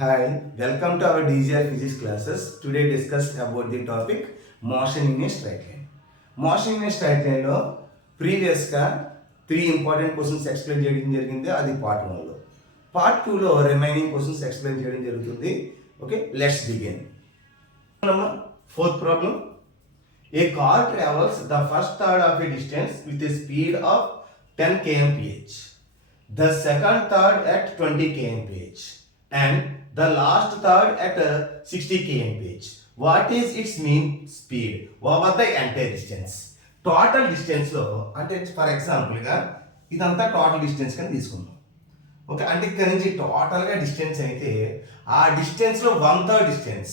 Hi, welcome to our DGR physics classes. Today discuss about the topic motion in a straight line. Motion in a straight line లో previous గా 3 important questions explain చేయడం జరిగింది. అది part 1 లో. Part 2 లో remaining questions explain చేయడం జరుగుతుంది. Okay, let's begin. Fourth problem. A car travels the first third of a distance with a speed of 10 kmph. The second third at 20 kmph. And the last third at 60 kmph. What is its mean speed over the entire distance? Total డిస్టెన్స్లో అంటే for ఎగ్జాంపుల్గా ఇదంతా total distance కింద తీసుకుందాం. Okay, అంటే ఇక్కడ నుంచి టోటల్గా డిస్టెన్స్ అయితే ఆ డిస్టెన్స్లో 1/3 డిస్టెన్స్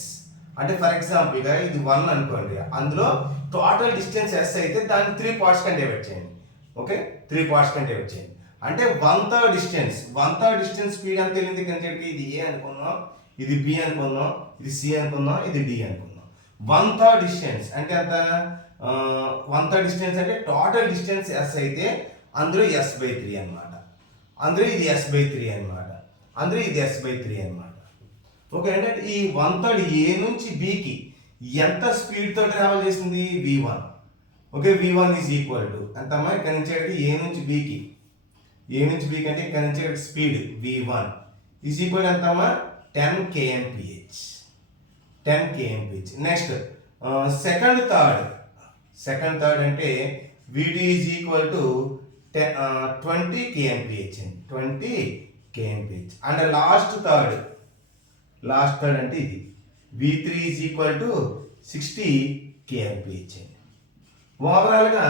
అంటే ఫర్ ఎగ్జాంపుల్గా ఇది 1 అనుకోండి, అందులో టోటల్ డిస్టెన్స్ ఎస్ అయితే దాన్ని 3 పార్ట్స్ కింద డివైడ్ చేయండి. ఓకే, 3 పార్ట్స్ కింద డివైడ్ చేయండి. అంటే 1/3 డిస్టెన్స్ స్పీడ్ అంత వెళ్ళింది కనుక ఇది ఏ అనుకుందాం, ఇది బి అనుకుందాం, ఇది సి అనుకుందాం, ఇది డి అనుకుందాం. 1/3 డిస్టెన్స్ అంటే అంత 1/3 డిస్టెన్స్ అంటే టోటల్ డిస్టెన్స్ ఎస్ అయితే అందులో s/3 అనమాట. అందులో ఇది s/3 అనమాట. అందులో ఇది s/3 అనమాట. ఓకే, అంటే ఈ 1/3 ఏ నుంచి బికి ఎంత స్పీడ్ తోటి ట్రావెల్ చేసింది v1. Okay, v1 is equal to ఎంతమ్మా ఇక్కడ నుంచి ఏ నుంచి బికి అంటే ఇక్కడ నుంచి స్పీడ్ v1 ఈజ్ ఈక్వల్ ఎంతమ్మా 10 kmph. నెక్స్ట్ సెకండ్ థర్డ్ అంటే v2 is equal to 20 kmph అండి, 20 kmph. అండ్ లాస్ట్ థర్డ్ అంటే ఇది v3 is equal to 60 kmph అండి. ఓవరాల్గా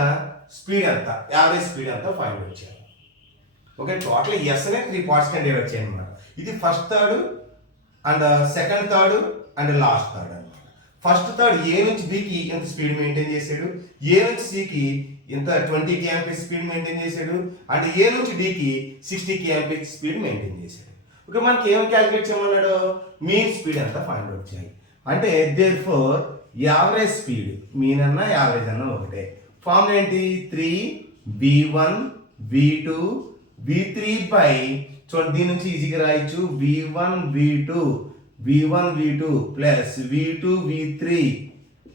స్పీడ్ అంతా యావరేజ్ స్పీడ్ అంతా ఫైండ్ అవుట్ చేయాలి. ఓకే, టోటల్ ఎస్నే 3 పార్ట్స్ కింద డివైడ్ చేయండి అన్నమాట. ఇది first third and second third and last third అనమాట. ఫస్ట్ థర్డ్ ఏ నుంచి బికి ఎంత స్పీడ్ మెయింటైన్ చేశాడు, ఏ నుంచి సికి ఇంత 20 kmph స్పీడ్ మెయింటైన్ చేశాడు, అండ్ ఏ నుంచి డికి 60 kmph స్పీడ్ మెయింటైన్ చేశాడు. ఓకే, మనకి ఏం క్యాలిక్యులేట్ చేయమన్నాడు, మీన్ స్పీడ్ అంతా ఫైండ్ అవుట్ చేయాలి. అంటే దేర్ఫోర్ యావరేజ్ స్పీడ్, మీన్ అన్నా యావరేజ్ అన్నా ఒకటే. ఫార్ములా ఏంటి, 3v1 v2 v3 బై చూడండి, దీని నుంచి ఈజీగా రాయొచ్చు v1 v2 plus v2 v3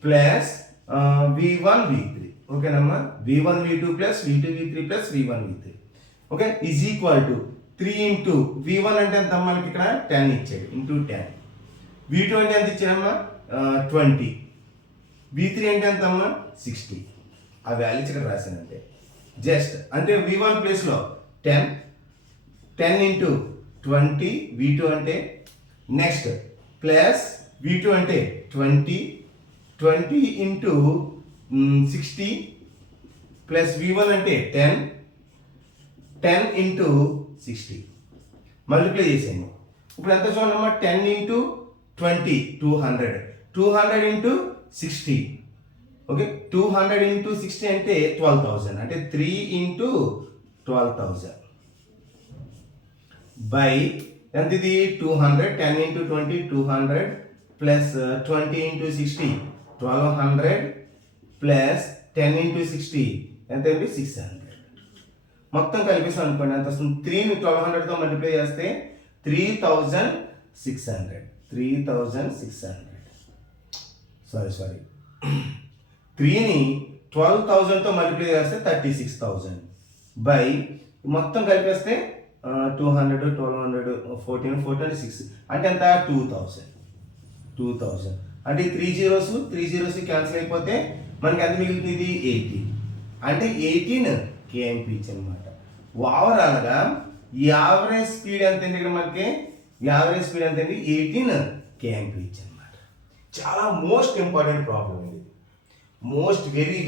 plus v1 v3. ఓకేనమ్మా, v1 v2 plus v2 v3 plus v1 v3. Okay, is equal to 3 into v1 అంటే ఎంత మనకి ఇక్కడ 10 ఇచ్చాడు, ఇంటూ 10. v2 అంటే ఎంత ఇచ్చాడమ్మా 20. v3 అంటే ఎంత అమ్మా 60. ఆ వాల్యూస్ ఇక్కడ రాశానంటే జస్ట్ అంటే v1 ప్లేస్లో 10 ఇంటూ 20 v2 అంటే నెక్స్ట్ ప్లస్ v2 అంటే 20 ఇంటూ 60 ప్లస్ v1 అంటే 10 ఇంటూ 60 మల్టిప్లై చేసాము. ఇప్పుడు ఎంత చూడమ్మా 10 ఇంటూ 20 200 ఇంటూ 60. ఓకే, 200 ఇంటూ 60 అంటే 12,000 అంటే 3 ఇంటూ 12,000 బై ఎంత ఇది 200. 10 into 20 200 plus 20 into 60 1200 plus 10 into 60 ఎంత ఏంటి 600. మొత్తం కలిపేసాం అనుకోండి ఎంత వస్తుంది, 3ని 1200తో మల్టిప్లై చేస్తే 3600 సారీ 3ని 12,000తో మల్టిప్లై చేస్తే 36,000 బై మొత్తం కలిపేస్తే 200 1200 14 6 అంటే ఎంత 2000 అంటే 3 zeros క్యాన్సిల్ అయిపోతే మనకి ఎంత మిగులుతుంది 18 అంటే 18 kmph అనమాట. ఓవరాల్గా యావరేజ్ స్పీడ్ ఎంత అండి, ఇక్కడ మనకి యావరేజ్ స్పీడ్ ఎంత అండి 18 kmph అనమాట. చాలా మోస్ట్ ఇంపార్టెంట్ ప్రాబ్లం ఇది, మోస్ట్ వెరీ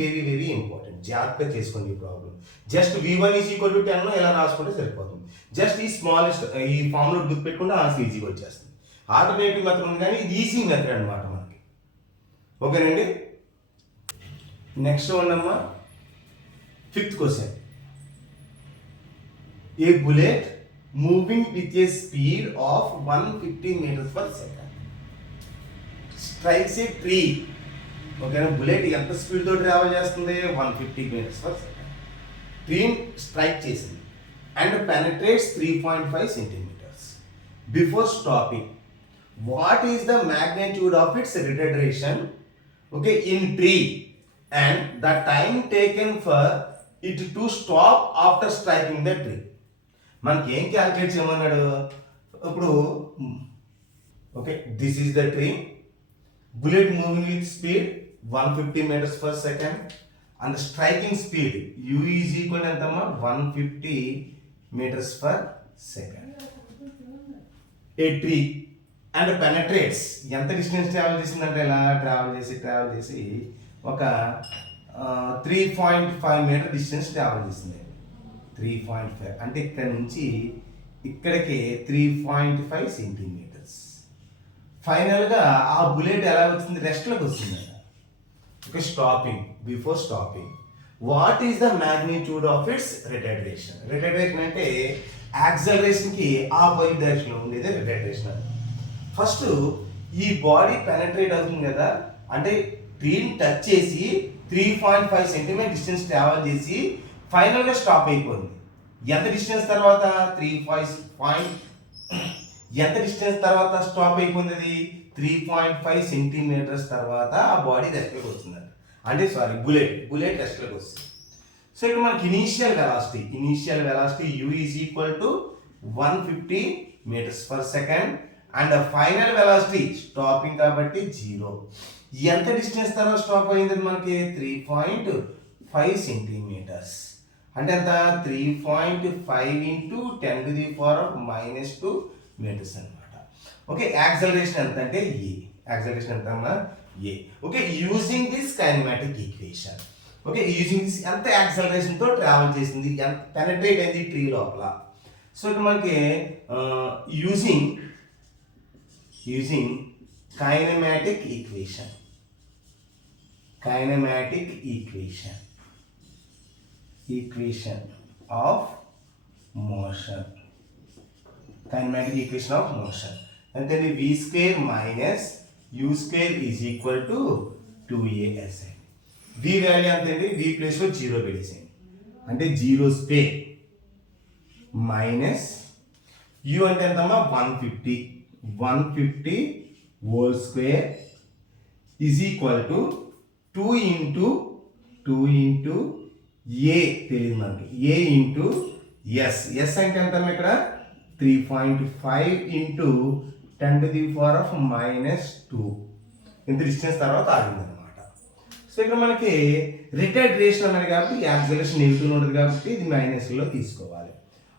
ఇంపార్టెంట్. జాగ్రత్తగా చేసుకోండి ఈ problem. Just v1 is equal to 10 ఇలా రాసుకుంటే సరిపోతుంది. జస్ట్ ఈ స్మాలెస్ట్ ఈ ఫార్ములా గుర్తుపెట్టుకుంటే ఆన్సర్ ఈజీగా వచ్చేస్తుంది. ఆల్టర్నేటివ్ మెథడ్ ఉంది కానీ ఇది ఈజీ మెథడ్ అనమాట మనకి. ఓకేనండి, నెక్స్ట్ ఉండమ్మా 5th question. A bullet moving with a speed of 150 meters per second strikes A tree. ఓకేనా, బుల్లెట్ ఎంత స్పీడ్ తోటి ట్రావెల్ చేస్తుంది 150 meters per second. ట్రీని స్ట్రైక్ చేసింది and పెనట్రేట్స్ 3.5 centimeters. Before stopping, what is the magnitude of its retardation, okay, in tree, and the time taken for it to stop after striking the tree. మనకి ఏం calculate చేయమన్నాడు ఇప్పుడు. Okay, this is the tree, bullet moving with speed 150 meters per second and striking speed u is equal to entama 150 meters per second. A tree and penetrates ఎంత distance travel చేసిందంటే ఇలా travel చేసి ఒక 3.5 metre distance travel చేసింది. 3.5 అంటే ఇక్కడ నుంచి ఇక్కడికి 3.5 సెంటీమీటర్స్. ఫైనల్గా ఆ బుల్లెట్ ఎలా వచ్చింది, రెస్ట్లోకి వచ్చిందంట. Okay, stopping, before stopping. What is the magnitude of it's retardation? Retardation అంటే యాక్సలరేషన్కి ఆపోజిట్ డైరెక్షన్లో ఉండేది రిటార్డేషన్. ఫస్ట్ ఈ బాడీ పెనట్రేట్ అవుతుంది కదా, అంటే ట్రీని టచ్ చేసి 3.5 సెంటీమీటర్ డిస్టెన్స్ ట్రావెల్ చేసి ఫైనల్గా స్టాప్ అయిపోయింది. ఎంత డిస్టెన్స్ తర్వాత 3.5 ఎంత డిస్టెన్స్ తర్వాత స్టాప్ అయిపోయింది? అది 3.5 సెంటీమీటర్స్ తర్వాత ఆ బాడీ రెస్ట్లోకి వస్తుందండి. అంటే సారీ, బుల్లెట్ రెస్ట్లోకి వస్తుంది. సో ఇక్కడ మనకి initial velocity u is equal to 150 metres per second and final velocity stopping కాబట్టి 0. ఎంత డిస్టెన్స్ తర్వాత స్టాప్ అయింది మనకి? 3.5 సెంటీమీటర్స్. అంటే ఎంత? 3.5 ఇంటూ 10⁻⁻² మీటర్స్ అనమాట. ఓకే, యాక్సలరేషన్ ఎంత అంటే యాక్సలరేషన్ ఎంత అమ్మా? Okay, using this kinematic equation. Okay, using this ఎంత యాక్సలరేషన్తో ట్రావెల్ చేసింది, ఎంత పెనట్రేట్ అయింది ట్రీ లోపల. సో ఇక్కడ మనకి using kinematic equation of motion. Kinematic equation of motion అంటే v square minus u square is equal to 2as. v value ఎంత అండి? v ప్లేస్లో 0 పెట్టేసేయండి. అంటే 0 స్క్వేర్ మైనస్ u అంటే ఎంతమ్మా? 150 whole square is equal to 2 into a తెలియదు మనకి, a ఇంటూ s అంటే ఎంతమ్మా ఇక్కడ? 3.5 ఇంటూ 10⁻⁻². ఇంత డిస్టెన్స్ తర్వాత ఆగిందనమాట. సో ఇక్కడ మనకి రిటార్డేషన్ అన్నది కాబట్టి యాక్సలరేషన్ నెగిటివ్ ఉంటుంది కాబట్టి ఇది మైనస్లో తీసుకోవాలి.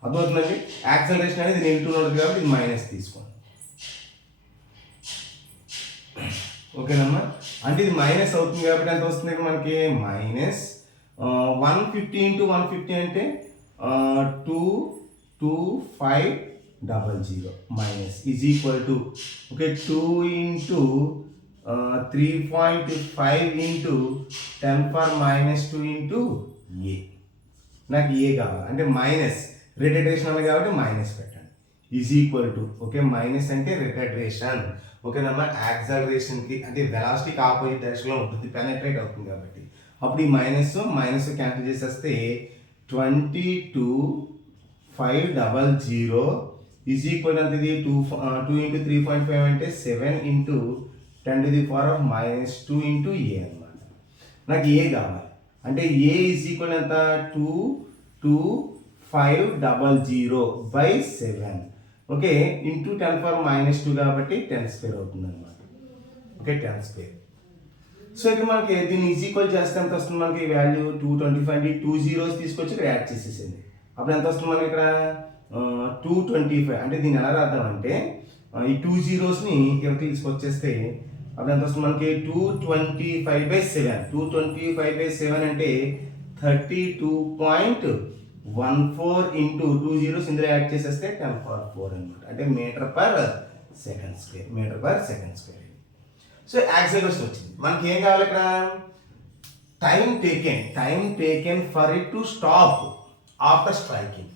అర్థమవుతుందండి? యాక్సలరేషన్ అనేది నెగిటివ్ ఉంటుంది కాబట్టి ఇది మైనస్ తీసుకోండి. ఓకేనమ్మా, అంటే ఇది మైనస్ అవుతుంది కాబట్టి ఎంత వస్తుంది మనకి? మైనస్ 150 ఇంటూ 150 అంటే 22500 minus is equal to okay 2 into 3.5 into 10⁻⁻² into A. నాకు ఏ కావాలి అంటే మైనస్ రిటార్డేషన్ అన్నది కాబట్టి మైనస్ పెట్టండి. Is equal to okay minus అంటే రిటార్డేషన్. ఓకేనమ్మా, యాక్సలరేషన్కి అంటే వెలాసిటీకి ఆపోజిట్ డైరెక్షన్లో ఉంటుంది, పెనట్రేట్ అవుతుంది కాబట్టి అప్పుడు ఈ మైనస్ క్యాన్సిల్ చేసేస్తే 22,500 ఈజ్ ఈక్వల్ అంటే ఇది 2 ఇంటూ 3.5 అంటే 7 ఇంటూ 10⁻⁻² ఇంటూ ఏ అనమాట. నాకు ఏ కావాలి అంటే ఏ ఈజ్ ఈక్వల్ ఎంత? 22,500/7 ఓకే ఇంటూ 10⁻⁻² కాబట్టి 10 స్క్వేర్ అవుతుంది అనమాట. Okay, 10 square. సో ఇక్కడ మనకి దీన్ని ఈజ్ ఈక్వల్ చేస్తే ఎంత వస్తుంది మనకి? వాల్యూ 225 2 zeros తీసుకొచ్చి ఇక్కడ యాడ్ చేసేసింది. అప్పుడు ఎంత వస్తుంది మనకి ఇక్కడ? 225. అంటే దీన్ని ఎలా రాద్దామంటే ఈ 2 zeros ఇక్కడ తీసుకొచ్చేస్తే అప్పుడు ఎంత వస్తుంది మనకి? 225/7. 225/7 అంటే 32.14 ఇంటూ 2 zeros ఇందులో యాడ్ చేసేస్తే 10⁴ అనమాట. అంటే metre per second square. So acceleration వచ్చింది. మనకి ఏం కావాలి ఇక్కడ? Time taken for it to stop after striking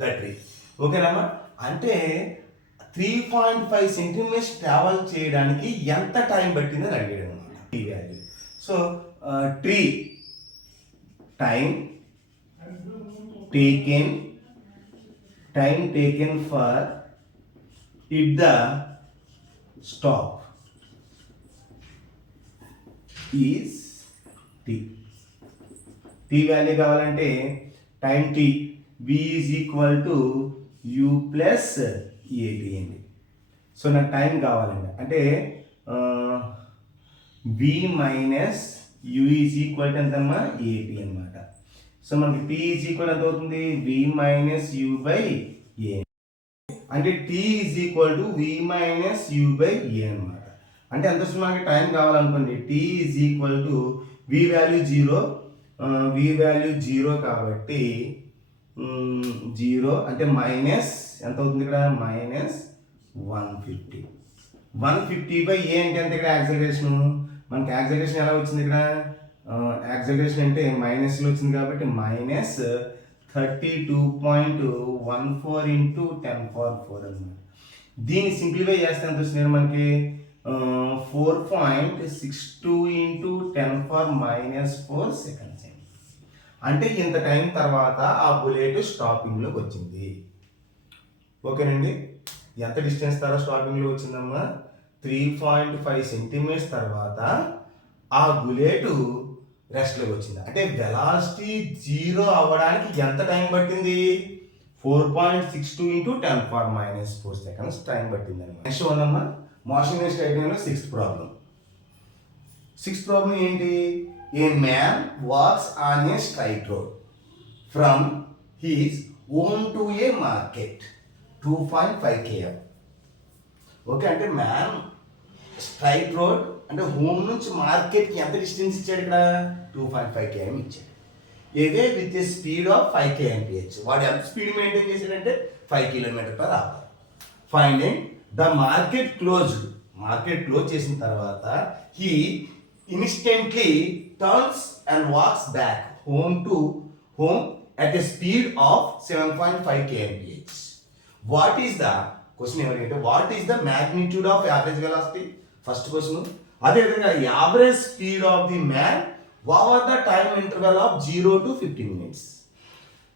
the tree. ఓకేనమ్మా, అంటే 3.5 సెంటీమీటర్స్ ట్రావెల్ చేయడానికి ఎంత టైం పట్టిందని అడిగాడు అనమాట ఈ వాల్యూ. సో ట్రీ time taken for it the stop is T. T value కావాలంటే time T v is equal to U plus AT అండి. సో నాకు టైం కావాలండి అంటే v minus U is equal to ఎంతమ్మా ఏటీ అనమాట. సో మనకి tea is equal ఎంత అవుతుంది v minus U by A అంటే T is equal to v minus U by A అనమాట. అంటే ఎంత వస్తుంది మనకి టైం కావాలనుకోండి T is equal to v value 0 v value 0 కాబట్టి 0 అంటే మైనస్ ఎంత అవుతుంది ఇక్కడ మైనస్ 150 బై ఏ అంటే ఎంత ఇక్కడ యాక్సలరేషన్. మనకి యాక్సలరేషన్ ఎలా వచ్చింది ఇక్కడ యాక్సలరేషన్ అంటే మైనస్లో వచ్చింది కాబట్టి మైనస్ 32.14 ఇంటూ 10⁴ అనమాట. దీన్ని సింప్లిఫై చేస్తే ఎంత వస్తుంది మనకి 4.62 ఇంటూ 10⁻⁴ సెకండ్స్. అంటే ఇంత టైం తర్వాత ఆ బుల్లెట్ స్టాపింగ్లోకి వచ్చింది. ఓకేనండి. ఎంత డిస్టెన్స్ తర్వాత స్టాపింగ్లో వచ్చిందమ్మా 3.5 సెంటీమీటర్స్ తర్వాత ఆ బుల్లెట్ రెస్ట్లోకి వచ్చింది. అంటే వెలాసిటీ 0 అవ్వడానికి ఎంత టైం పట్టింది 4.62 ఇంటూ 10⁻⁴ సెకండ్స్ టైం పట్టింది అనమాట. నెక్స్ట్ ఉందమ్మా మోషన్ ఇన్ ఏ స్ట్రైట్ లైన్లో సిక్స్త్ ప్రాబ్లం ఏంటి ఏ man walks on a straight road from he's home to A market 2.5 km. Okay అంటే మ్యాన్ స్ట్రైట్ రోడ్ అంటే హోమ్ నుంచి మార్కెట్కి ఎంత డిస్టెన్స్ ఇచ్చాడు ఇక్కడ 2.5 km ఇచ్చాడు. ఏవే with a speed of 5 kmph. వాడు ఎంత స్పీడ్ మెయింటైన్ చేశాడంటే 5 km/h. Finding the market close చేసిన తర్వాత he instantly turns and walks back home at a speed of 7.5 kmph. What is the question ఏమంటే what is the magnitude of average velocity first question. అదేవిధంగా average speed of the man over the time interval of 0 to 15 minutes.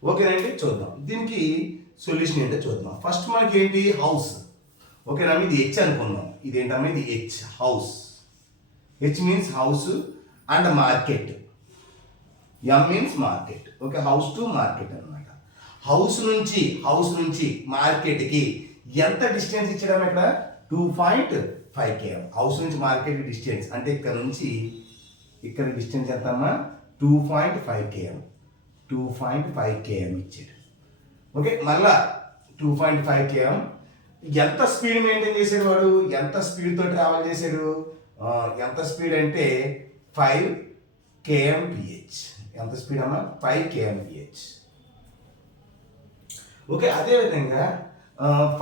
ఓకేనండి చూద్దాం దీనికి solution ఏంటో చూద్దాం. First మనకి ఏంటి house. ఓకేనా ఇది హెచ్ అనుకుందాం. ఇది ఏంటమ్మా ఇది H house. H means house and market. M means market. Okay house to market అనమాట. హౌస్ నుంచి మార్కెట్కి ఎంత డిస్టెన్స్ ఇచ్చడం ఇక్కడ 2.5 km. హౌస్ నుంచి మార్కెట్ డిస్టెన్స్ అంటే ఇక్కడ నుంచి ఇక్కడ డిస్టెన్స్ ఎంత అమ్మా 2.5 km. 2.5 km ఇచ్చాడు. ఓకే మళ్ళా 2.5 km. ఎంత స్పీడ్ మెయింటైన్ చేశాడు వాడు ఎంత స్పీడ్తో ట్రావెల్ చేశాడు ఎంత స్పీడ్ అంటే 5 kmph. ఎంత స్పీడ్ అమ్మా 5 kmph. ఓకే అదేవిధంగా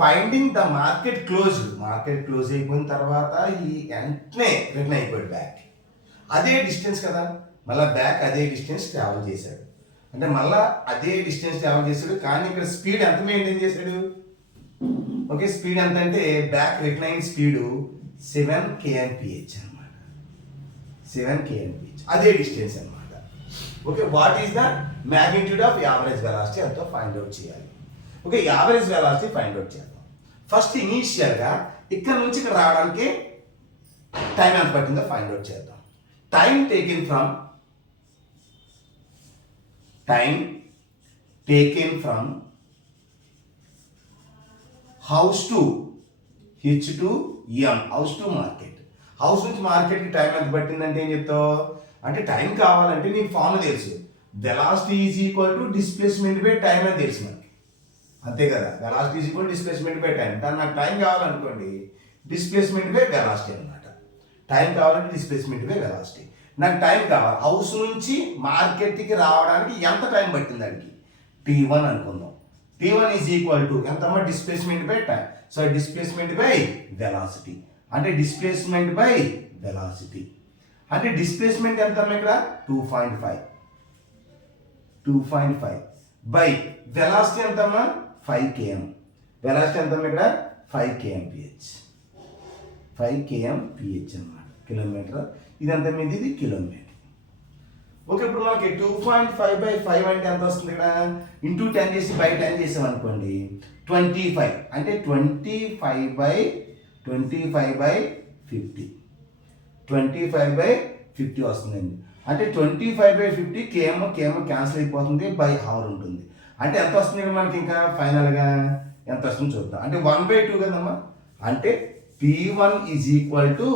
ఫైండింగ్ ద మార్కెట్ క్లోజ్ అయిపోయిన తర్వాత ఈ వెంటనే రిటర్న్ అయిపోయాడు బ్యాక్. అదే డిస్టెన్స్ కదా మళ్ళీ బ్యాక్ అదే డిస్టెన్స్ ట్రావెల్ చేశాడు. అంటే మళ్ళీ అదే డిస్టెన్స్ ట్రావెల్ చేశాడు కానీ ఇక్కడ స్పీడ్ ఎంత మెయింటైన్ చేశాడు. ఓకే స్పీడ్ ఎంత అంటే బ్యాక్ రిటర్న్ అయిన స్పీడు 7 kmph అనమాట. 7 kmph అదే డిస్టెన్స్ అనమాట. Okay what is the magnitude of average velocity ఎంతో ఫైండ్ అవుట్ చేయాలి. Okay average velocity find out చేద్దాం. ఫస్ట్ ఇనీషియల్గా ఇక్కడ నుంచి ఇక్కడ రావడానికి టైం ఎంత పట్టిందో ఫైండ్ అవుట్ చేద్దాం. Time taken from house to H two M house to market. House నుంచి మార్కెట్కి టైం ఎంత పట్టిందంటే ఏం చెప్తావు అంటే టైం కావాలంటే నీకు ఫార్ములా తెలుసు velocity is equal to displacement by time అని తెలుసు మనకి అంతే కదా. Velocity is equal displacement by time. కానీ నాకు టైం కావాలనుకోండి డిస్ప్లేస్మెంట్ బై వెలాసిటీ అనమాట. టైం కావాలంటే డిస్ప్లేస్మెంట్ బై వెలాసిటీ. నాకు టైం కావాలి హౌస్ నుంచి మార్కెట్కి రావడానికి ఎంత టైం పట్టింది దానికి t1 అనుకుందాం. t1 ఈజ్ ఈక్వల్ టు ఎంతమ్మా displacement by time. So displacement by velocity అంటే డిస్ప్లేస్మెంట్ బై వెలాసిటీ అంటే డిస్ప్లేస్మెంట్ ఎంతమ్మా ఇక్కడ 2.5 బై వెలాసిటీ ఎంతమ్మా 5 km. వెలాసిటీ ఎంతమ్మా ఇక్కడ 5 kmph. 5 kmph అన్నమాట కిలోమీటర్. ఇదంతా మీద ఇది కిలోమీటర్. ఓకే ఇప్పుడు మనకి 2.5/5 అంటే ఎంత వస్తుంది ఇక్కడ ఇంటూ 10 చేసి బై 10 చేసాం అనుకోండి 25 అంటే 25/2 25/50 25/50 వస్తుందండి. అంటే 25/50 కేఎం క్యాన్సిల్ అయిపోతుంది, బై అవర్ ఉంటుంది. అంటే ఎంత వస్తుంది మనకి ఇంకా ఫైనల్గా ఎంత వస్తుంది చూద్దాం. అంటే 1/2 కదమ్మా. అంటే P1 is equal to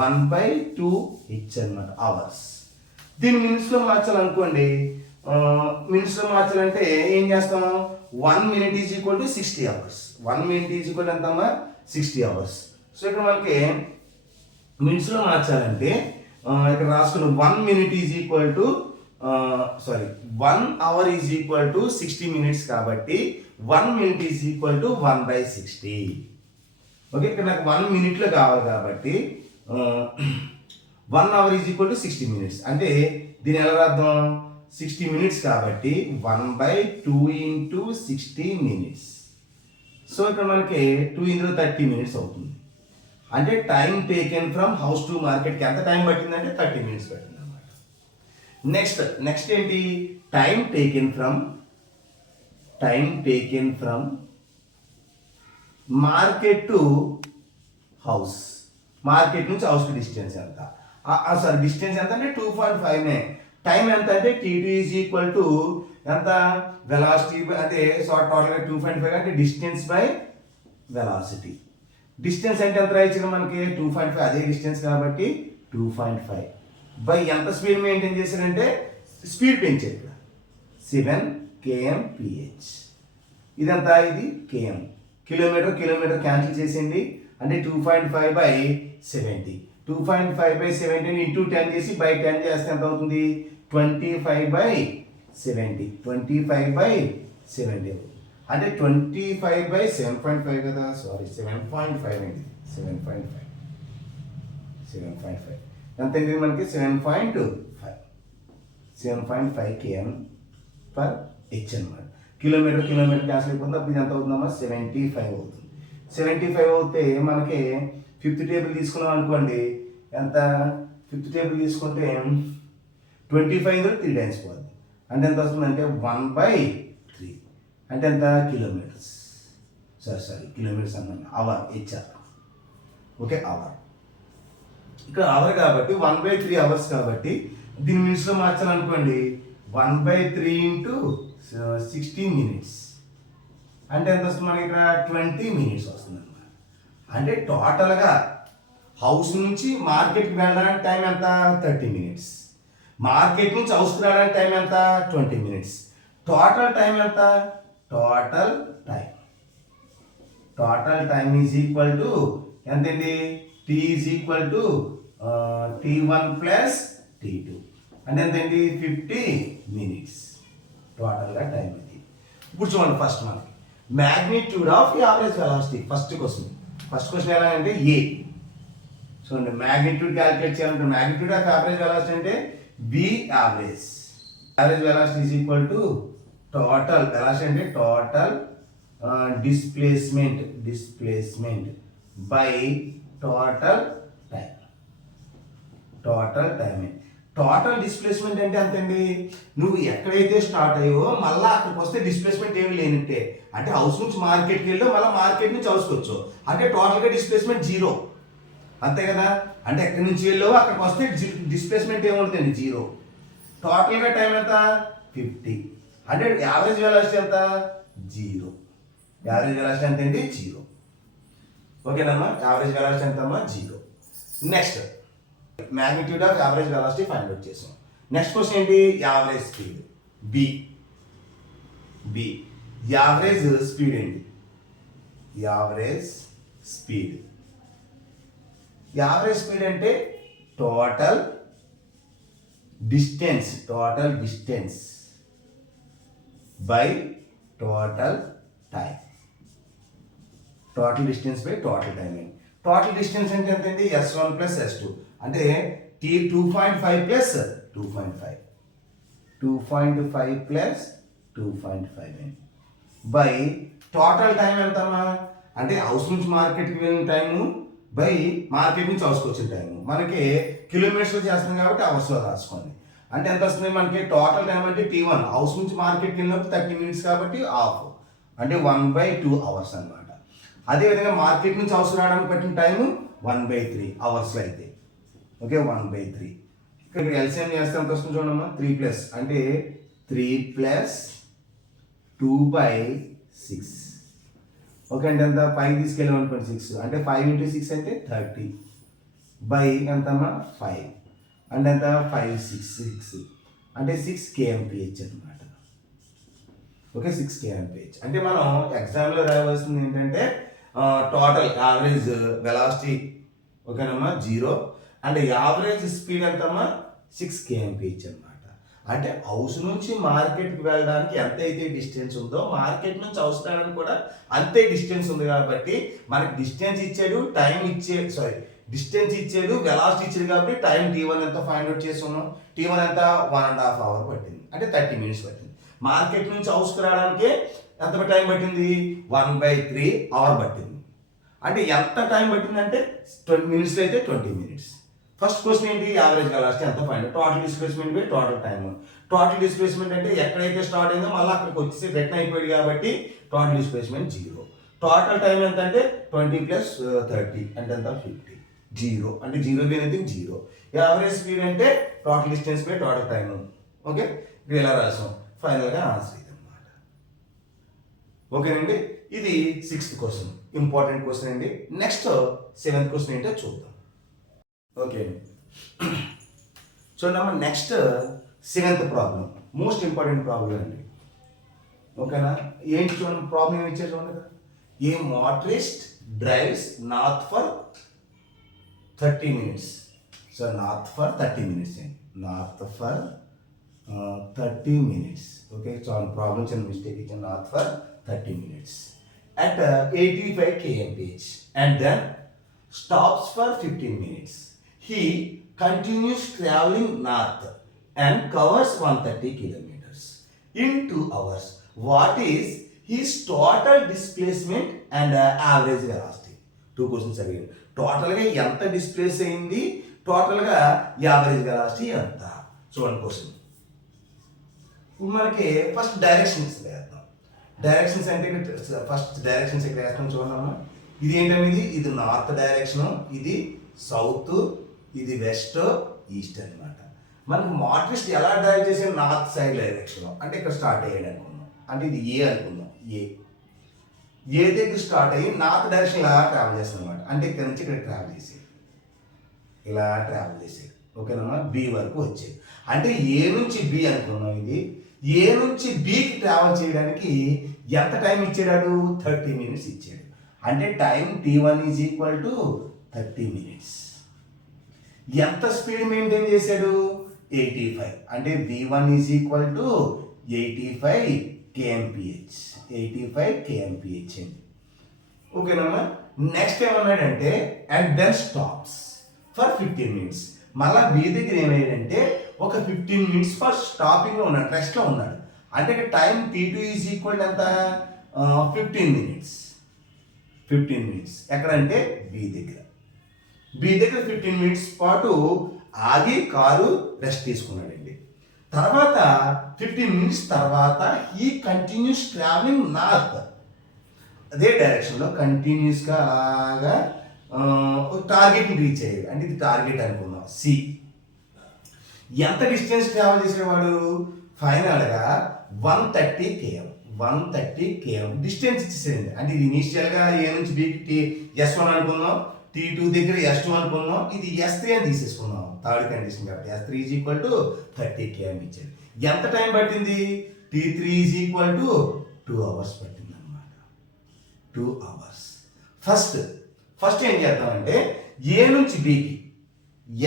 1/2h అనమాట, అవర్స్. దీన్ని మినిట్స్లో మార్చాలనుకోండి. మినిట్స్లో మార్చాలంటే ఏం చేస్తాం? 1 minute is equal to 60 hours. 1 minute is equal ఎంతమ్మా? 60 hours. సో ఇక్కడ మనకి మినిట్స్లో మార్చాలంటే ఇక్కడ రాసుకున్నాం 1 minute is equal to 1 hour is equal to 60 minutes కాబట్టి 1 minute is equal to 1/60. Okay, ఇక్కడ నాకు 1 minuteలో కావాలి కాబట్టి 1 hour is equal to 60 minutes. అంటే దీని ఎలా రాద్దాం? 60 minutes కాబట్టి 1/2 into 60 minutes. సో ఇక్కడ మనకి 2 ఇందులో 30 minutes అవుతుంది. అంటే time taken from house to మార్కెట్కి ఎంత టైం పట్టిందంటే 30 minutes పట్టింది అనమాట. నెక్స్ట్ ఏంటి? Time taken from market to house. Market నుంచి హౌస్కి డిస్టెన్స్ ఎంత? డిస్టెన్స్ ఎంత అంటే 2.5నే. టైం ఎంత అంటే T2 ఈజ్ ఈక్వల్ టు ఎంత? వెలాసిటీ అంటే టోటల్గా 2.5 అంటే డిస్టెన్స్ బై వెలాసిటీ. డిస్టెన్స్ అంటే ఎంత రాయించిన మనకి? 2.5, అదే డిస్టెన్స్ కాబట్టి 2.5 బై ఎంత స్పీడ్ మెయింటైన్ చేశారంటే స్పీడ్ పెంచారు ఇక్కడ 7 kmph. ఇదంతా ఇది km. కిలోమీటర్ క్యాన్సిల్ చేసింది. అంటే 2.5/70. 2.5/70 ఇంటూ 10 చేసి బై 10 చేస్తే ఎంత అవుతుంది? 25/70. 25/70 అంటే 25/7.5 కదా. 7.5 అండి. 7.5 ఎంత అయింది మనకి? 7.5 km/h అనమాట. కిలోమీటర్ క్యాన్సిల్ అయిపోతుంది. అప్పుడు ఎంత అవుతుందమ్మా? 75 అవుతుంది. 75 అవుతే మనకి 5th టేబుల్ తీసుకున్నాం అనుకోండి. ఎంత? 5th టేబుల్ తీసుకుంటే 25 3 times పోతుంది. అంటే ఎంత వస్తుంది అంటే 1/3 అంటే ఎంత? కిలోమీటర్స్. కిలోమీటర్స్ అన్నాను. Hour, HR. Okay, hour. ఇక్కడ అవర్ కాబట్టి 1/3 hours కాబట్టి దీని మినిట్స్లో మార్చాలనుకోండి. 1/3 into 60 minutes అంటే ఎంత వస్తుంది మనకి? ఇక్కడ 20 minutes వస్తుంది అనమాట. అంటే టోటల్గా హౌస్ నుంచి మార్కెట్కి వెళ్ళడానికి టైం ఎంత? 30 minutes. మార్కెట్ నుంచి హౌస్కి రావడానికి టైం ఎంత? 20 minutes. టోటల్ టైం ఎంత? Total time is equal to ఎంతండి? T is equal to T1 plus T2 అంటే ఎంతండి? 50 minutes టోటల్గా టైం ఇది. ఇప్పుడు చూడండి, ఫస్ట్ మనకి magnitude of average velocity. First question ఎలా అంటే ఏ చూడండి, మ్యాగ్నిట్యూడ్ క్యాలిక్యులేట్ చేయాలంటే మ్యాగ్నిట్యూడ్ ఆఫ్ యావరేజ్ వెలాసిటీ అంటే B average. Average velocity is equal to total velocity అంటే total displacement by total time. Total displacement అంటే అంతండి, నువ్వు ఎక్కడైతే స్టార్ట్ అయ్యో మళ్ళీ అక్కడికి వస్తే డిస్ప్లేస్మెంట్ ఏమి లేనట్టే. అంటే హౌస్ నుంచి మార్కెట్కి వెళ్ళో మళ్ళీ మార్కెట్ నుంచి హౌస్కి వచ్చో అంటే టోటల్గా డిస్ప్లేస్మెంట్ 0 అంతే కదా. అంటే ఎక్కడి నుంచి వెళ్ళో అక్కడికి వస్తే డిస్ప్లేస్మెంట్ ఏముంటుందండి? 0. టోటల్గా టైం ఎంత? 50. అంటే యావరేజ్ వెలాసిటీ ఎంత? 0. యావరేజ్ వెలాసిటీ ఎంత అండి? 0. ఓకేనమ్మా, యావరేజ్ వెలాసిటీ ఎంతమ్మా? 0. Next magnitude of average velocity find out చేసాం. నెక్స్ట్ క్వశ్చన్ ఏంటి? Average speed B. Average speed ఏంటి? యావరేజ్ స్పీడ్ అంటే total distance by total time. Total distance by total time. Total distance అంటే ఎంతండి? S1 ప్లస్ S2 అంటే 2.5 plus 2.5 plus 2.5 by total time ఎంతమ్మా? అంటే house నుంచి మార్కెట్కి వెళ్ళిన టైము బై మార్కెట్ నుంచి హౌస్కి వచ్చిన టైము. మనకి కిలోమీటర్స్లో చేస్తాం కాబట్టి అవర్స్లో రాసుకోండి. అంటే ఎంత వస్తుంది మనకి? టోటల్ టైం అంటే T1 హౌస్ నుంచి మార్కెట్కి వెళ్ళినప్పుడు 30 minutes కాబట్టి హాఫ్ అంటే 1/2 hours అనమాట. అదేవిధంగా మార్కెట్ నుంచి హౌస్ రావడానికి పట్టిన టైము 1/3 అవర్స్లో అయితే. ఓకే, 1/3. ఇక్కడ ఎల్సిఎం చేస్తే ఎంత వస్తుంది చూడమ్మా, 3+ అంటే 3 + 2/6. ఓకే, అంటే ఎంత 5 తీసుకెళ్ళాం అనుకోండి 6 అంటే 5 × 6 అంటే 30 బై ఎంతమ్మా 5 అంటే ఎంత 5 6 అంటే 6 kmph అనమాట. ఓకే, 6 kmph అంటే మనం ఎగ్జామ్లో రావాల్సింది ఏంటంటే టోటల్ యావరేజ్ వెలాసిటీ ఓకేనమ్మా 0 అంటే యావరేజ్ స్పీడ్ ఎంతమ్మా 6 kmph అనమాట. అంటే హౌస్ నుంచి మార్కెట్కి వెళ్ళడానికి ఎంత అయితే డిస్టెన్స్ ఉందో మార్కెట్ నుంచి హౌస్ రావడానికి కూడా అంతే డిస్టెన్స్ ఉంది. కాబట్టి మనకి డిస్టెన్స్ ఇచ్చాడు, టైం డిస్టెన్స్ ఇచ్చాడు, వెలాసిటీ ఇచ్చాడు. కాబట్టి టైం t1 ఎంత ఫైండ్ అవుట్ చేస్తున్నాం, t1 ఎంత 1.5 అవర్ పట్టింది అంటే 30 మినిట్స్ పట్టింది. మార్కెట్ నుంచి హౌస్కి రావడానికి ఎంత టైం పట్టింది 1/3 అవర్ పట్టింది. అంటే ఎంత టైం పట్టిందంటే 20 మినిట్స్లో అయితే 20 మినిట్స్. ఫస్ట్ క్వశ్చన్ ఏంటి, యావరేజ్ వెలాసిటీ ఎంత find, total displacement by total time. Total displacement అంటే ఎక్కడైతే స్టార్ట్ అయిందో మళ్ళీ అక్కడికి వచ్చేసి రిటర్న్ అయిపోయాడు కాబట్టి టోటల్ డిస్ప్లేస్మెంట్ 0. టోటల్ టైం ఎంత అంటే 20 + 30 అంటే ఎంత 50. 0 అంటే 0 బై ఎనీథింగ్ 0. యావరేజ్ స్పీడ్ అంటే total distance by total time. Okay, ఇలా రాసాం. ఫైనల్గా ఆన్సర్ ఇది అనమాట. ఓకేనండి, ఇది 6th క్వశ్చన్, ఇంపార్టెంట్ క్వశ్చన్ అండి. నెక్స్ట్ 7th క్వశ్చన్ ఏంటో చూద్దాం. ఓకే చూడమ్మా, next 7th problem most important problem అండి. ఓకేనా, ఏంటి చూడండి ప్రాబ్లం ఏమి ఇచ్చారు చూడండి కదా. A motorist drives north for 30 minutes. So north for 30 minutes అండి, north for 30 minutes. Okay, so problem చిన్న మిస్టేక్ ఇచ్చాను, north for 30 minutes at 85 kmph and then stops for 15 minutes. He continues traveling north and covers 130 kilometers in 2 hours. What is his total displacement and average velocity? 2 questions again. టోటల్గా ఎంత displays అయింది, టోటల్గా average velocity ఎంత. చూడండి question. మనకి first directions వేద్దాం. Directions అంటే first directions ఇక్కడ వేస్తాం చూడమ్మా. ఇది ఏంటనేది, ఇది నార్త్ డైరెక్షన్, ఇది సౌత్, ఇది వెస్ట్, ఈస్ట్ అనమాట. మనకు మోటరిస్ట్ ఎలా డ్రైవ్ చేసే నార్త్ సైడ్ డైరెక్షన్ అంటే ఇక్కడ స్టార్ట్ అయ్యాడు అనుకున్నాం, అంటే ఇది ఏ అనుకుందాం. ఏ దగ్గర స్టార్ట్ అయ్యి నార్త్ డైరెక్షన్ ఇలా ట్రావెల్ చేస్తాం అనమాట. అంటే ఇక్కడ నుంచి ఇక్కడ ట్రావెల్ చేసేది, ఇలా ట్రావెల్ చేసేది. ఓకేనమ్మా, బి వరకు వచ్చేది. అంటే ఏ నుంచి బి అనుకున్నాం. ఇది ఏ నుంచి బికి ట్రావెల్ చేయడానికి ఎంత టైం ఇచ్చాడు, 30 minutes ఇచ్చాడు. అంటే టైం t1 = 30 minutes. ఎంత స్పీడ్ మెయింటైన్ చేశాడు, 85 అంటే v1 = 85 kmph. 85 kmph అండి. ఓకేనమ్మా, నెక్స్ట్ ఏమన్నాడంటే and then stops for 15 minutes. మళ్ళీ బి దగ్గర ఏమయ్యాడంటే ఒక 15 minutes ఫర్ స్టాపింగ్లో ఉన్నాడు, రెస్ట్లో ఉన్నాడు. అంటే ఇక్కడ టైం t2 = ఎంత 15 minutes. 15 minutes ఎక్కడంటే బి దగ్గర. 15 minutes పాటు ఆగి కారు రెస్ట్ తీసుకున్నాడండి. తర్వాత 15 minutes తర్వాత ఈ కంటిన్యూస్ ట్రావెలింగ్ నార్త్, అదే డైరెక్షన్లో కంటిన్యూస్గా అలాగా టార్గెట్ని రీచ్ అయ్యాడు. అంటే ఇది టార్గెట్ అనుకుందాం సి. ఎంత డిస్టెన్స్ ట్రావెల్ చేసేవాడు, ఫైనల్గా 130 km. 130 km డిస్టెన్స్ ఇచ్చేసేయండి. అంటే ఇది ఇనీషియల్గా ఏ నుంచి బీకి S1 అనుకుందాం, T2 దగ్గర S2 అనుకున్నాం, ఇది S3 అని తీసేసుకున్నాం థర్డ్ కండిషన్. కాబట్టి S3 = 30 km ఇచ్చాడు. ఎంత టైం పట్టింది, T3 = 2 hours పట్టింది అనమాట. 2 hours. ఫస్ట్ ఏం చేద్దామంటే ఏ నుంచి బికి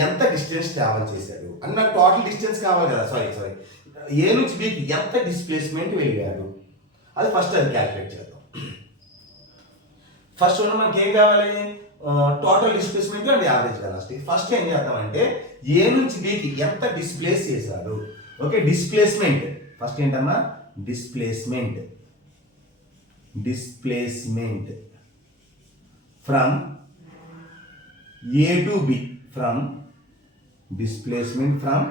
ఎంత డిస్టెన్స్ ట్రావెల్ చేశాడు అని నాకు టోటల్ డిస్టెన్స్ కావాలి కదా. సారీ ఏ నుంచి బికి ఎంత డిస్ప్లేస్మెంట్ వెళ్ళాడు అది క్యాలిక్యులేట్ చేద్దాం. ఫస్ట్ మనకి ఏం కావాలి, total displacement and average velocity. First ఏం చేద్దామంటే ఏ నుంచి బికి ఎంత డిస్ప్లేస్ చేశాడు. ఓకే, డిస్ప్లేస్మెంట్ ఫస్ట్ ఏంటమ్మా, displacement from A to B, from displacement from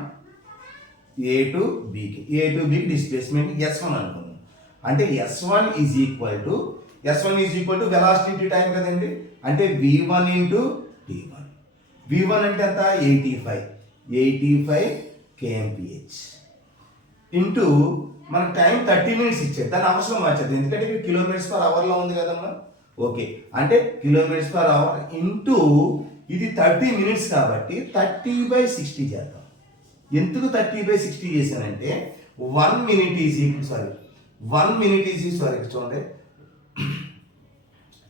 A to B. A to B displacement S1 అనుకుందాం. అంటే S1 = S1 is equal to velocity into time కదండి, అంటే V1 ఇంటూ T1. V1 అంటే ఎంత 85 kmph into మనకు time 30 minutes ఇచ్చేది, దాని అవసరం వచ్చేది ఎందుకంటే ఇక్కడ కిలోమీటర్స్ పర్ అవర్లో ఉంది కదమ్మా. ఓకే, అంటే కిలోమీటర్స్ పర్ అవర్ ఇంటూ ఇది 30 మినిట్స్ కాబట్టి 30/60 చేద్దాం. ఎందుకు 30/60 చేశానంటే 1 మినిట్ ఈజ్ చూడండి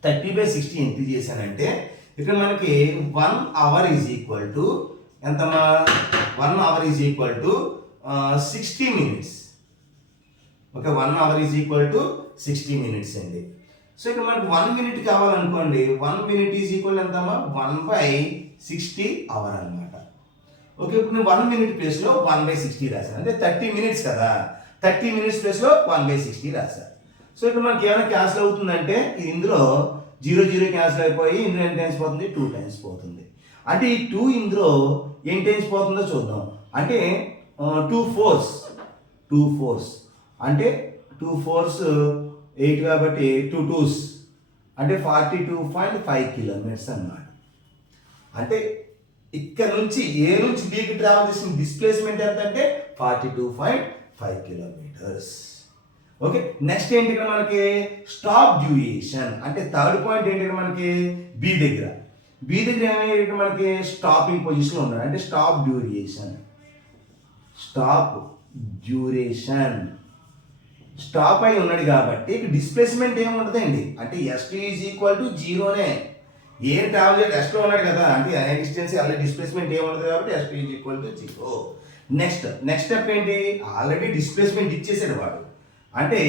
30/60 ఎంత చేశానంటే ఇక్కడ మనకి 1 అవర్ ఈజ్ ఈక్వల్ టు ఎంతమ్మా 1 hour is equal to 60 minutes. Okay, 1 hour is equal to 60 minutes అండి. సో ఇక్కడ మనకు 1 మినిట్ కావాలనుకోండి, 1 మినిట్ ఈజ్ ఈక్వల్ ఎంతమ్మా 1/60 అవర్ అనమాట. ఓకే, ఇప్పుడు నేను 1 మినిట్ ప్లేస్లో 1/60 రాశాను, అంటే 30 మినిట్స్ కదా, 30 మినిట్స్ ప్లేస్లో 1/60 రాశాను. సో ఇక్కడ మనకి ఏమైనా క్యాన్సిల్ అవుతుందంటే ఇందులో 0 క్యాన్సిల్ అయిపోయి ఇందులో ఎన్ని టైమ్స్ పోతుంది 2 టైమ్స్ పోతుంది. అంటే ఈ 2 ఇందులో ఎన్ని టైమ్స్ పోతుందో చూద్దాం. అంటే 2 4s అంటే 2 4s 8 కాబట్టి 2 2s అంటే 42.5 కిలోమీటర్స్ అన్నమాట. అంటే ఇక్కడ నుంచి ఏ నుంచి బీకి ట్రావెల్ చేసిన డిస్ప్లేస్మెంట్ ఎంత అంటే 42.5 కిలోమీటర్స్. ఓకే, నెక్స్ట్ ఏంటి ఇక్కడ మనకి స్టాప్ డ్యూరేషన్, అంటే థర్డ్ పాయింట్ ఏంటి మనకి బి దగ్గర ఏమైనా మనకి స్టాపింగ్ పొజిషన్లో ఉన్నాడు, అంటే స్టాప్ డ్యూరేషన్ స్టాప్ అయి ఉన్నాడు కాబట్టి డిస్ప్లేస్మెంట్ ఏముంటుందండి, అంటే S2 ఈజ్ ఈక్వల్ టు 0నే. ఏం ట్రావెల్ చేయాలి S2 ఉన్నాడు కదా, అంటే డిస్టెన్స్ ఆల్రెడీ డిస్ప్లేస్మెంట్ ఏముంటుంది కాబట్టి S2 is equal to 0. Next step ఏంటి, ఆల్రెడీ డిస్ప్లేస్మెంట్ ఇచ్చేసాడు వాడు, అంటే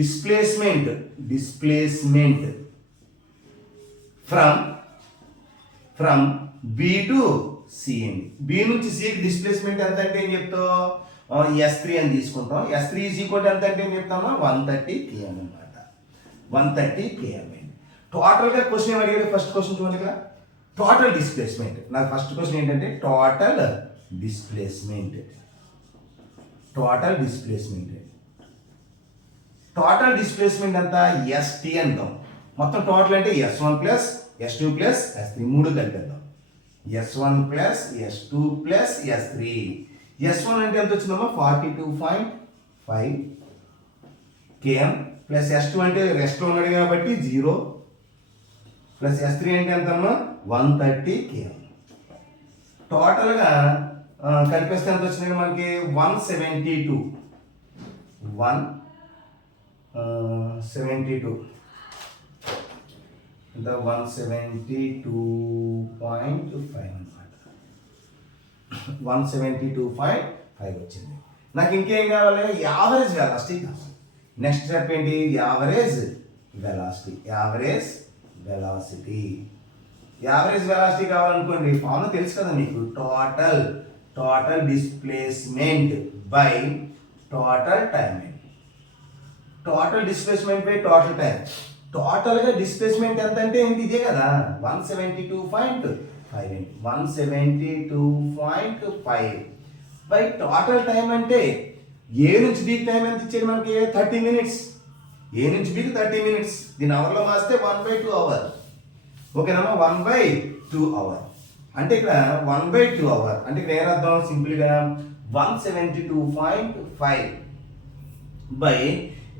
displacement from B to C అండి. బి నుంచి సికి డిస్ప్లేస్మెంట్ ఎంత అంటే ఏం చెప్తావు S3 అని తీసుకుంటాం. S3 ఈజ్ ఈక్వల్ ఎంత అంటే ఏం చెప్తామా 130 km అనమాట. 130 km అండి. టోటల్గా క్వశ్చన్ ఏం అడిగాడు, ఫస్ట్ క్వశ్చన్ చూడండి ఇక్కడ టోటల్ డిస్ప్లేస్మెంట్. నాకు ఫస్ట్ క్వశ్చన్ ఏంటంటే టోటల్ డిస్ప్లేస్మెంట్ అంతా ST అంటాం. మొత్తం టోటల్ అంటే S1 plus S2 plus S3 మూడు కలిపేద్దాం. S1 plus S2 plus S3. S1 అంటే ఎంత వచ్చిందమ్మా 42.5 km ప్లస్ S2 అంటే రెస్ట్లో ఉన్నాడు కాబట్టి 0 ప్లస్ S3 అంటే ఎంతమ్మా 130 km. టోటల్గా కలిపేస్తే ఎంత వచ్చింది మనకి 172 ఎంత 172.5 అనమాట. 172.5 వచ్చింది. నాకు ఇంకేం కావాలి, యావరేజ్ వెలాసిటీ కావాలి. నెక్స్ట్ స్టెప్ ఏంటి, యావరేజ్ వెలాసిటీ కావాలనుకోండి, ఫార్ములా తెలుసు కదా మీకు, total displacement by total time. Total displacement by total time. టోటల్గా డిస్ప్లేస్మెంట్ ఎంత అంటే ఏంటి, ఇదే కదా 172.5 172.5 బై టోటల్ టైం అంటే ఏ నుంచి బీకి టైం ఎంత ఇచ్చేది మనకి 30 మినిట్స్. ఏ నుంచి బీకి 30 మినిట్స్, దీని అవర్లో మాస్తే 1/2 అవర్. ఓకేనమ్మా 1/2 అవర్ అంటే ఇక్కడ 1/2 అవర్ అంటే ఇక్కడ ఏం అర్థం, సింపుల్గా 172.5 బై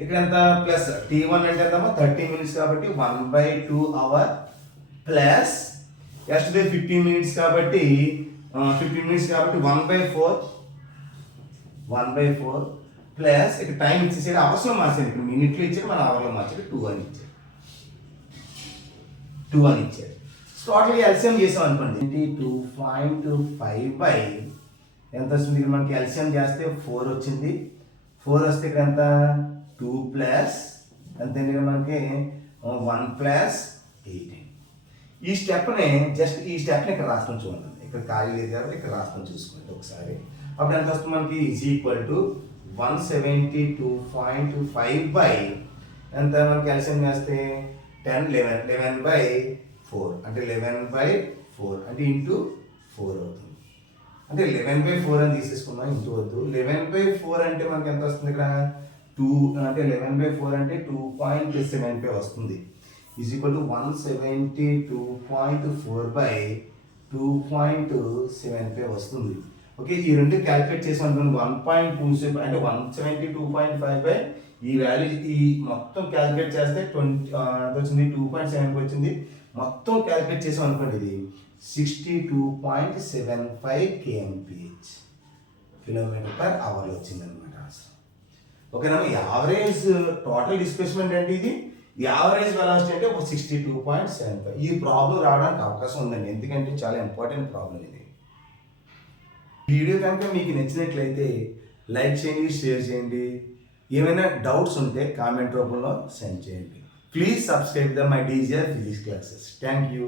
ఇక్కడ ఎంత ప్లస్ T1 అంటే ఎంతమ్మా 30 మినిట్స్ కాబట్టి 1/2 అవర్ ప్లస్ S2 15 మినిట్స్ కాబట్టి 1/4 ప్లస్ ఇక్కడ టైం ఇచ్చేసాడు, అవర్స్లో మార్చాడు, ఇక్కడ మినిట్లో ఇచ్చాడు, మన అవర్లో మార్చాడు 2 అని ఇచ్చాడు. టోటల్గా ఎల్సిఎం చేసాం అనుకోండి 2.5 బై ఎంత వస్తుంది, ఇక్కడ మనకి ఎల్సిఎం చేస్తే 4 వచ్చింది. 4 వస్తే ఇక్కడ ఎంత 2 ప్లస్ ఎంత మనకి 1 ప్లస్ 8. ఈ స్టెప్ని ఇక్కడ రాస్తాం చూడండి, ఇక్కడ ఖాళీ లేదు కాబట్టి ఇక్కడ రాస్తాం చూసుకోండి ఒకసారి. అప్పుడు ఎంత వస్తుంది మనకి ఈజ్ ఈక్వల్ టు 172.5 బై ఎంత మనకి ఎల్సిఎం చేస్తే 11/4 అంటే 11/4 అంటే ఇంటూ 4 అవుతుంది. అంటే 11/4 అని తీసేసుకున్నాం, ఇంటూ వద్దు. 11/4 అంటే మనకి ఎంత వస్తుంది ఇక్కడ అంటే 11/4 అంటే 2.75 వస్తుంది. ఈజ్ ఈక్వల్ టు 172.4 బై 2.75 వస్తుంది. ఓకే, ఈ రెండు క్యాలిక్యులేట్ చేసి అనుకోండి 1.27 అంటే 172.5 బై ఈ వాల్యూ ఈ మొత్తం క్యాలిక్యులేట్ చేస్తే ఎంత వచ్చింది 2.7 వచ్చింది. మొత్తం క్యాలిక్యులేట్ చేసాం అనుకోండి ఇది 62.75 kmph కిలోమీటర్ పర్ అవర్లో వచ్చింది అనమాట. ఓకేనా, యావరేజ్ టోటల్ డిస్ప్లేస్మెంట్ అంటే ఇది యావరేజ్ వెలాసిటీ అంటే ఒక 62.75. ఈ ప్రాబ్లం రావడానికి అవకాశం ఉందండి, ఎందుకంటే చాలా ఇంపార్టెంట్ ప్రాబ్లం ఇది. వీడియో కనుక మీకు నచ్చినట్లయితే లైక్ చేయండి, షేర్ చేయండి. ఏమైనా డౌట్స్ ఉంటే కామెంట్ రూపంలో సెండ్ చేయండి. Please subscribe the my DGR physics classes. Thank you.